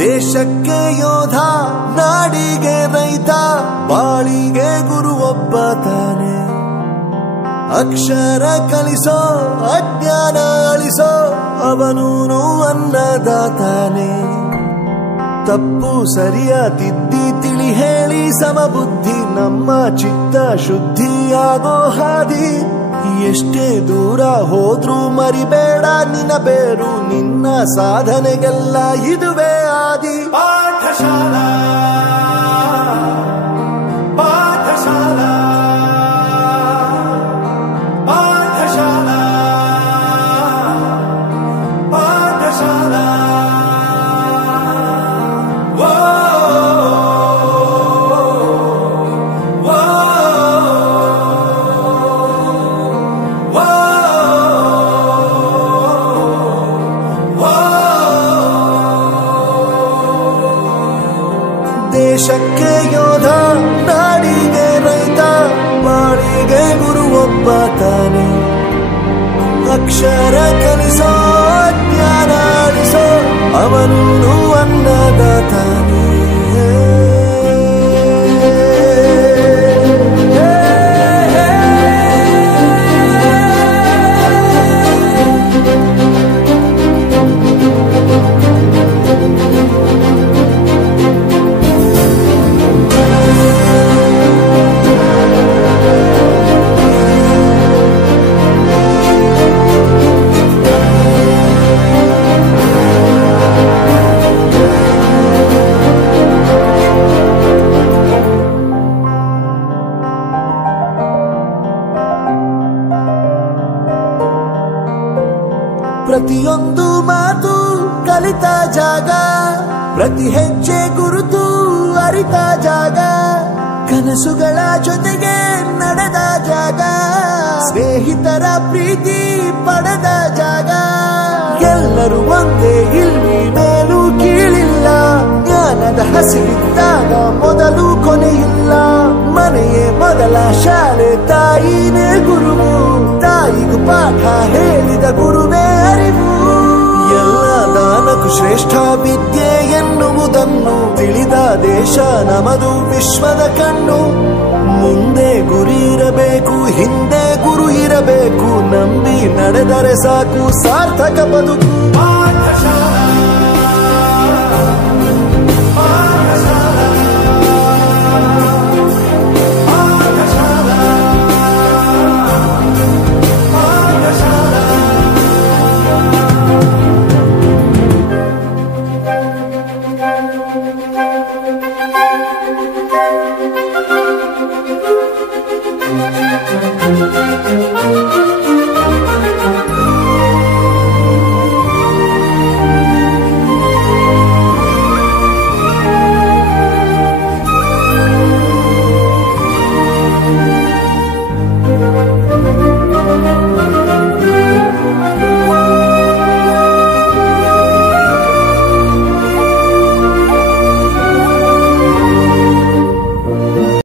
ದೇಶಕ್ಕೆ ಯೋಧ, ನಾಡಿಗೆ ರೈತ, ಬಾಳಿಗೆ ಗುರು ಒಬ್ಬ ತಾನೆ. ಅಕ್ಷರ ಕಲಿಸೋ, ಅಜ್ಞಾನ ಅಳಿಸೋ, ಅವನೂನು ಅನ್ನದಾತಾನೆ. ತಪ್ಪು ಸರಿಯ ತಿದ್ದಿ ತಿಳಿ ಹೇಳಿ ಸಮಬುದ್ಧಿ, ನಮ್ಮ ಚಿತ್ತ ಶುದ್ಧಿಯಾಗೋ ಹಾದಿ. ಎಷ್ಟೇ ದೂರ ಹೋದ್ರೂ ಮರಿಬೇಡ ನಿನ್ನ ಬೇರು, ನಿನ್ನ ಸಾಧನೆಗೆಲ್ಲ ಇದುವೇ ಆದಿ. ಪಾಠಶಾಲಾ ಪಾಠಶಾಲಾ ಪಾಠಶಾಲಾ ಪಾಠಶಾಲಾ. ದೇಶಕ್ಕೆ ಯೋಧ, ನಾಡಿಗೆ ರೈತ, ಬಾಳಿಗೆ ಗುರು ಒಬ್ಬ ತಾನೆ. ಅಕ್ಷರ ಕಲಿಸೋ, ಜ್ಞಾನ ಅಳಿಸೋ, ಅವನೂನು ಅನ್ನದಾತಾನೆ. ಪ್ರತಿಯೊಂದು ಮಾತು ಕಲಿತ ಜಾಗ, ಪ್ರತಿ ಹೆಜ್ಜೆ ಗುರುತು ಅರಿತ ಜಾಗ, ಕನಸುಗಳ ಜೊತೆಗೆ ನಡೆದ ಜಾಗ, ಸ್ನೇಹಿತರ ಪ್ರೀತಿ ಪಡೆದ ಜಾಗ. ಎಲ್ಲರೂ ಒಂದೇ, ಇಲ್ಲಿ ಮೇಲೂ ಕೀಳಿಲ್ಲ, ಜ್ಞಾನದ ಹಸಿರಿದ್ದಾಗ ಮೊದಲು ಕೊನೆಯಿಲ್ಲ. ಮನೆಯೇ ಮೊದಲ ಶಾಲೆ, ತಾಯಿನೇ ಗುರುವು, ತಾಯಿಗೂ ಪಾಠ ಹೇಳಿದ ಗುರುವೇ ಅರಿವು. ಎಲ್ಲ ದಾನಕ್ಕೂ ಶ್ರೇಷ್ಠ ವಿದ್ಯೆ ಎನ್ನುವುದನ್ನು ತಿಳಿದ ದೇಶ ನಮದು, ವಿಶ್ವದ ಕಣ್ಣು. ಮುಂದೆ ಗುರಿ ಇರಬೇಕು, ಹಿಂದೆ ಗುರು ಇರಬೇಕು, ನಂಬಿ ನಡೆದರೆ ಸಾಕು ಸಾರ್ಥಕ ಬದುಕು. ಪಾಠಶಾಲಾ ಪಾಠಶಾಲಾ ಪಾಠಶಾಲಾ.